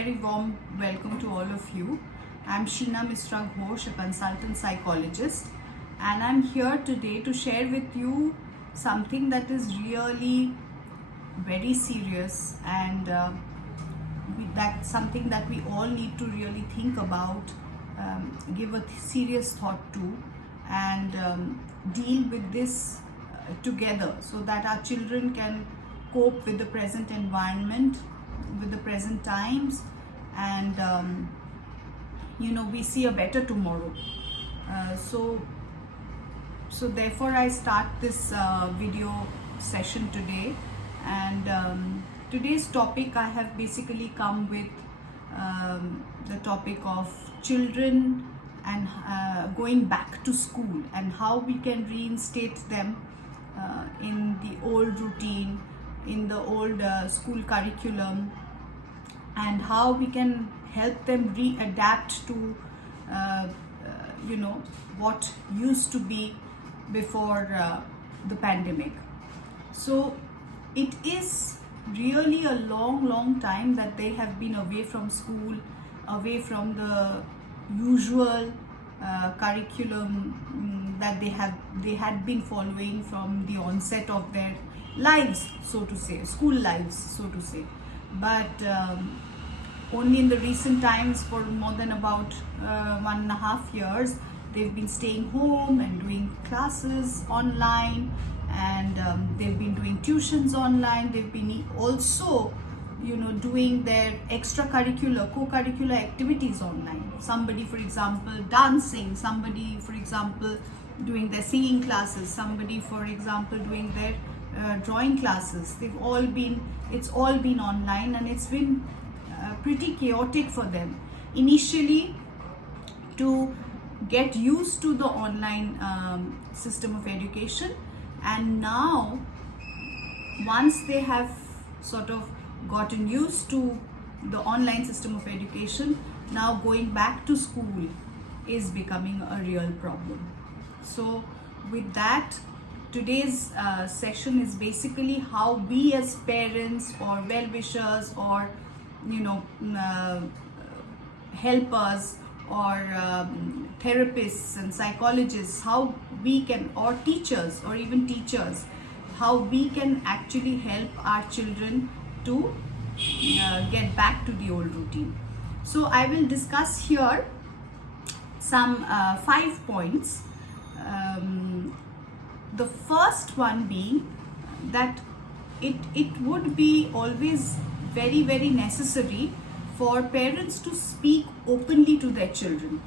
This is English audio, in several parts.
very warm welcome to all of you. I'm Sheena Misra Ghosh, a consultant psychologist, and I'm here today to share with you something that is really very serious and that's something that we all need to really think about, give a serious thought to, and deal with this together so that our children can cope with the present environment, with the present times, and we see a better tomorrow. So therefore I start this video session today, and today's topic I have basically come with the topic of children and going back to school and how we can reinstate them in the old routine, in the old school curriculum, and how we can help them readapt to what used to be before the pandemic. So it is really a long time that they have been away from school, away from the usual curriculum that they had been following from the onset of their lives, so to say, school lives, so to say. But only in the recent times, for more than about 1.5 years, they've been staying home and doing classes online, and they've been doing tuitions online. They've been also doing their extracurricular, co-curricular activities online. Somebody, for example, dancing, somebody, for example, doing their singing classes, somebody, for example, doing their drawing classes. It's all been online, and it's been pretty chaotic for them initially to get used to the online system of education. And now, once they have sort of gotten used to the online system of education, now going back to school is becoming a real problem. So with that, today's session is basically how we as parents or well-wishers or helpers or therapists and psychologists, how we can, or teachers, or even teachers, how we can actually help our children to get back to the old routine. So I will discuss here some 5 points. The first one being that it would be always very necessary for parents to speak openly to their children,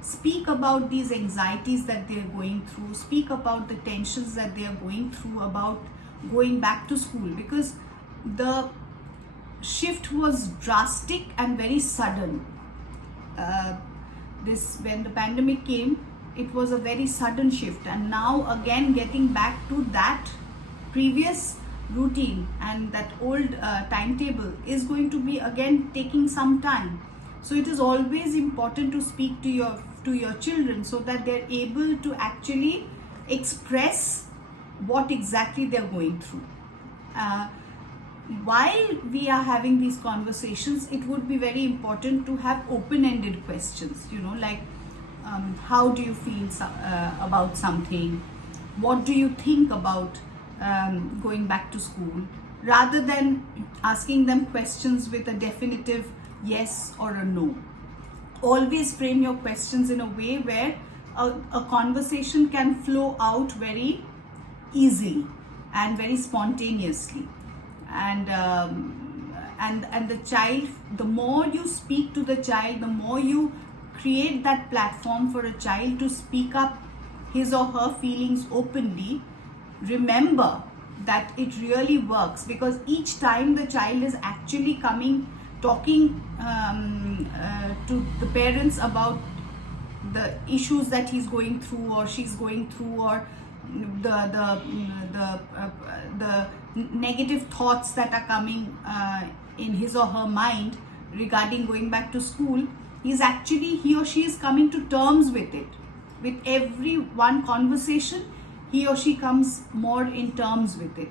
speak about these anxieties that they are going through, speak about the tensions that they are going through about going back to school, because the shift was drastic and very sudden. When the pandemic came, it was a very sudden shift, and now again getting back to that previous routine and that old timetable is going to be again taking some time. So it is always important to speak to your children so that they're able to actually express what exactly they're going through. While we are having these conversations, it would be very important to have open-ended questions, like how do you feel about something? What do you think about going back to school? Rather than asking them questions with a definitive yes or a no. Always frame your questions in a way where a conversation can flow out very easily and very spontaneously. And the child, the more you speak to the child, the more you create that platform for a child to speak up his or her feelings openly. Remember that it really works, because each time the child is actually talking to the parents about the issues that he's going through or she's going through, or the negative thoughts that are coming in his or her mind regarding going back to school, he or she is coming to terms with it. With every one conversation, he or she comes more in terms with it.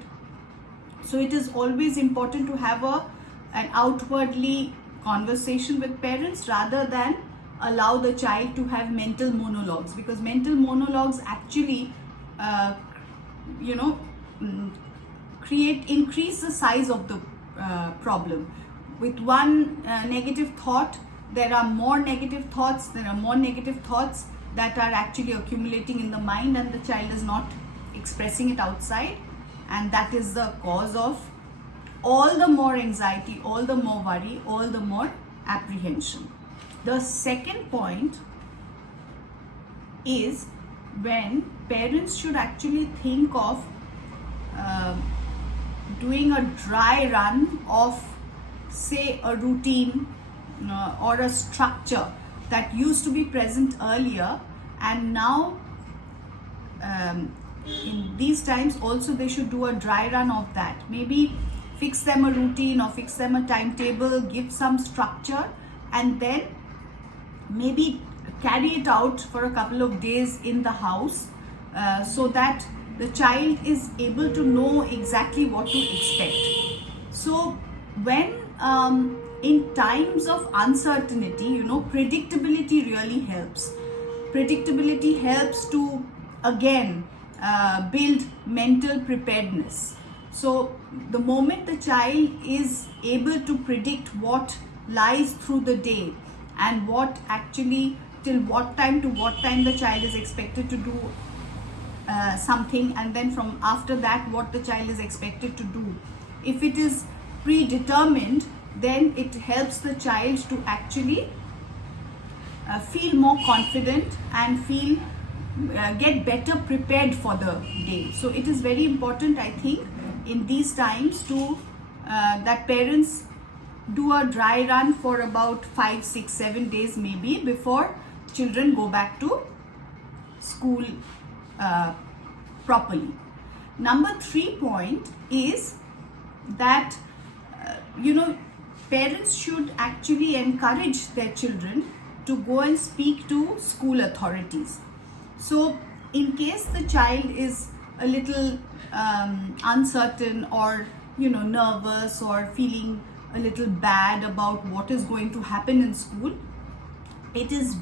So it is always important to have an outwardly conversation with parents rather than allow the child to have mental monologues, because mental monologues actually you know increase the size of the problem. With one negative thought, there are more negative thoughts, that are actually accumulating in the mind, and the child is not expressing it outside, and that is the cause of all the more anxiety, all the more worry, all the more apprehension. The second point is when parents should actually think of doing a dry run of, say, a routine or a structure that used to be present earlier, and now in these times also they should do a dry run of that. Maybe fix them a routine or fix them a timetable, give some structure, and then maybe carry it out for a couple of days in the house, so that the child is able to know exactly what to expect. So when in times of uncertainty, predictability really helps. Predictability helps to, again, build mental preparedness. So the moment the child is able to predict what lies through the day and what actually till what time to what time the child is expected to do something, and then from after that what the child is expected to do, if it is predetermined, then it helps the child to actually feel more confident and get better prepared for the day. So it is very important, I think, in these times to that parents do a dry run for about 5, 6, 7 days maybe before children go back to school properly. Number 3 point is that parents should actually encourage their children to go and speak to school authorities. So in case the child is a little uncertain or nervous or feeling a little bad about what is going to happen in school, it is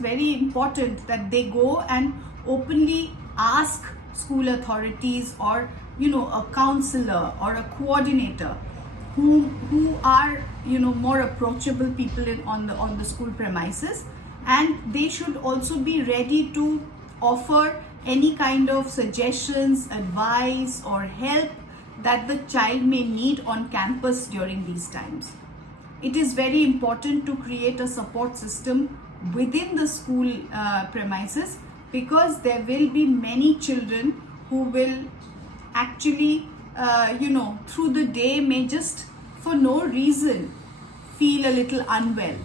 very important that they go and openly ask school authorities or a counselor or a coordinator who are more approachable people on the school premises, and they should also be ready to offer any kind of suggestions, advice or help that the child may need on campus during these times. It is very important to create a support system within the school premises, because there will be many children who will actually through the day may just for no reason feel a little unwell,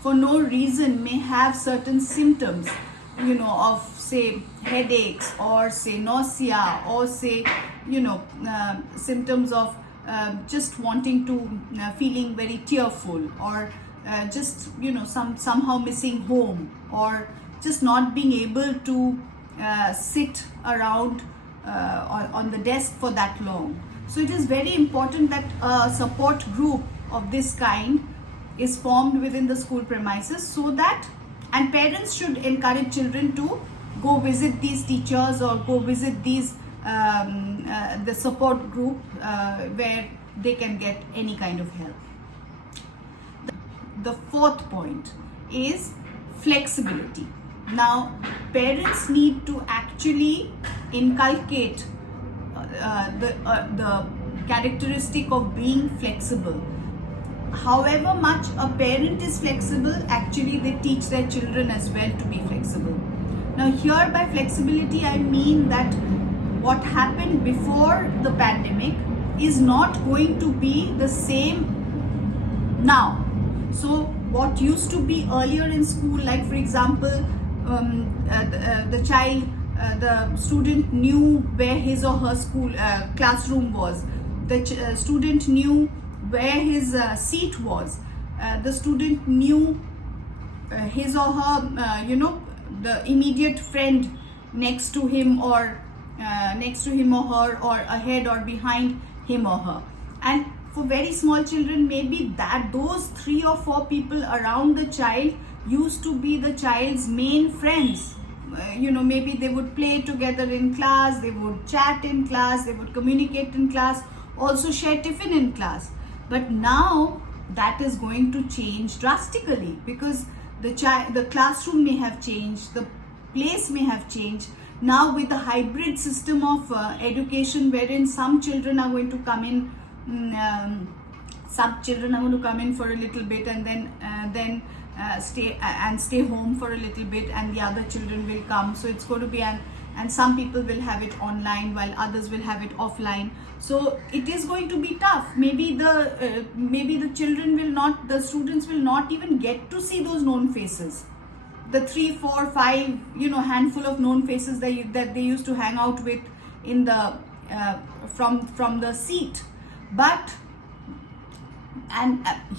for no reason may have certain symptoms of, say, headaches or say nausea or say symptoms of just wanting to feeling very tearful or just somehow missing home or just not being able to sit around on the desk for that long. So it is very important that a support group of this kind is formed within the school premises, so that, and parents should encourage children to go visit these teachers or go visit these the support group where they can get any kind of help. The 4th point is flexibility. Now, parents need to actually inculcate the characteristic of being flexible. However much a parent is flexible, actually they teach their children as well to be flexible. Now here by flexibility I mean that what happened before the pandemic is not going to be the same now. So what used to be earlier in school, like for example, the student knew where his or her school classroom was. The student knew where his seat was. The student knew his or her, the immediate friend next to him or her, or ahead or behind him or her. And for very small children, maybe that those 3 or 4 people around the child used to be the child's main friends. Maybe they would play together in class, they would chat in class, they would communicate in class, also share tiffin in class. But now that is going to change drastically, because the classroom may have changed, the place may have changed. Now with the hybrid system of education, wherein some children are going to come in, some children are going to come in for a little bit, and then stay home for a little bit, and the other children will come. So it's going to be and some people will have it online while others will have it offline. So it is going to be tough. Maybe the children will not, the students will not even get to see those known faces, the 3, 4, 5 handful of known faces that they used to hang out with in the from the seat. But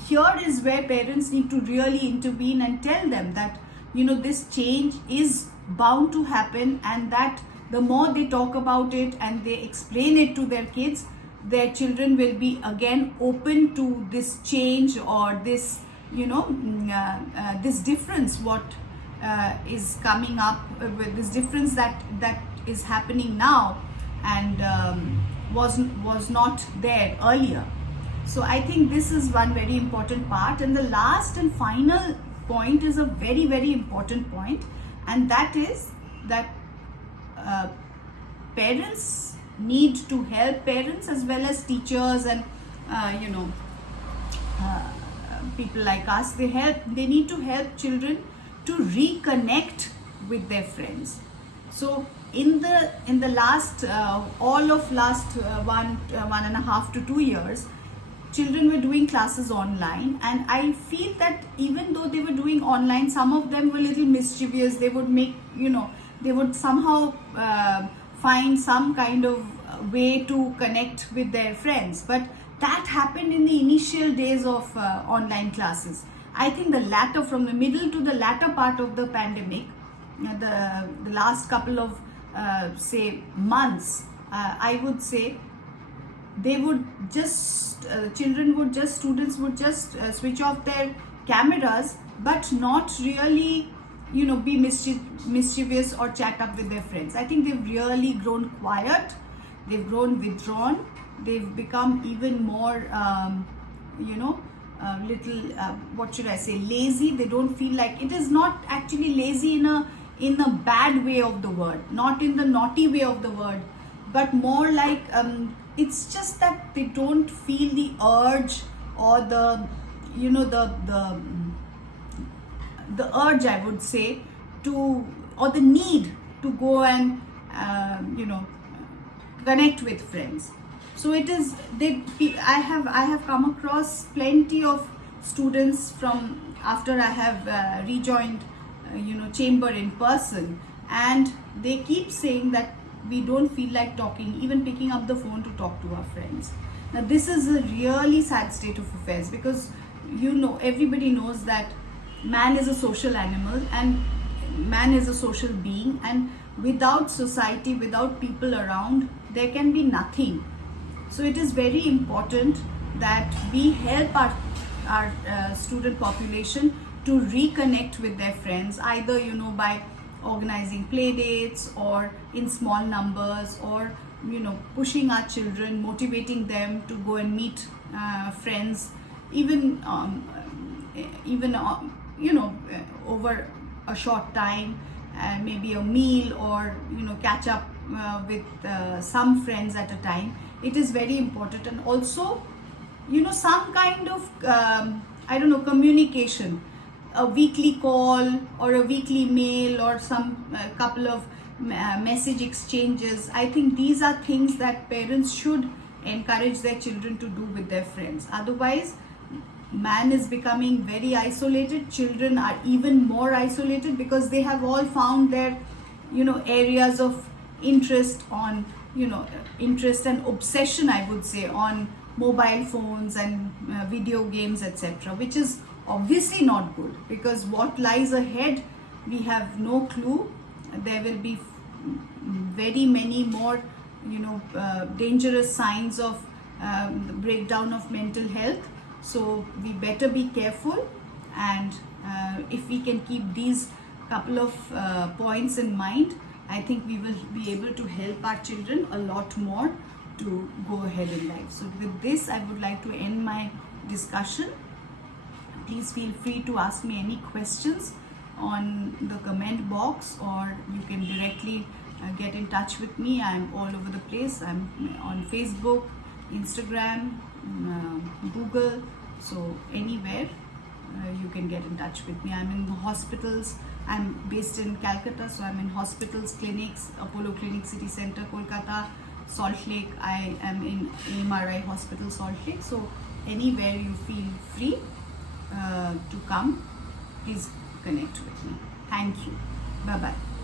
here is where parents need to really intervene and tell them that this change is bound to happen, and that the more they talk about it and they explain it to their kids, their children will be again open to this change, or this this difference what is coming up with this difference that is happening now, and was not there earlier. So I think this is one very important part. And the last and final point is a very, very important point, and that is that parents need to help, parents as well as teachers and people like us, they need to help children to reconnect with their friends. So in the last all of last 1.5 to 2 years, children were doing classes online, and I feel that even though they were doing online, some of them were a little mischievous. They would make they would somehow find some kind of way to connect with their friends. But that happened in the initial days of online classes. I think from the middle to the latter part of the pandemic, the last couple of say months, I would say, they would just students would just switch off their cameras, but not really be mischievous or chat up with their friends. I think they've really grown quiet, they've grown withdrawn, they've become even more little what should I say, lazy. They don't feel like, it is not actually lazy in a bad way of the word, not in the naughty way of the word, but more like it's just that they don't feel the urge, or the urge, I would say, or the need to go and connect with friends. So it is, I have come across plenty of students from after I have rejoined chamber in person, and they keep saying that we don't feel like talking, even picking up the phone to talk to our friends. Now this is a really sad state of affairs, because everybody knows that man is a social animal, and man is a social being, and without society, without people around, there can be nothing. So it is very important that we help our student population to reconnect with their friends, either by organizing play dates, or in small numbers, or pushing our children, motivating them to go and meet friends, even over a short time, maybe a meal, or catch up with some friends at a time. It is very important. And also some kind of communication, a weekly call or a weekly mail, or some couple of message exchanges. I think these are things that parents should encourage their children to do with their friends. Otherwise, man is becoming very isolated. Children are even more isolated, because they have all found their areas of interest on interest and obsession, I would say, on mobile phones and video games, etc., which is obviously not good, because what lies ahead, we have no clue. There will be very many more dangerous signs of the breakdown of mental health. So we better be careful, and if we can keep these couple of points in mind, I think we will be able to help our children a lot more to go ahead in life. So with this, I would like to end my discussion. Please feel free to ask me any questions on the comment box, or you can directly get in touch with me. I'm all over the place. I'm on Facebook, Instagram, Google, so anywhere you can get in touch with me. I'm in hospitals. I'm based in Calcutta, so I'm in hospitals, clinics, Apollo Clinic City Center, Kolkata, Salt Lake. I am in MRI Hospital, Salt Lake. So anywhere you feel free to come, please connect with me. Thank you. Bye bye.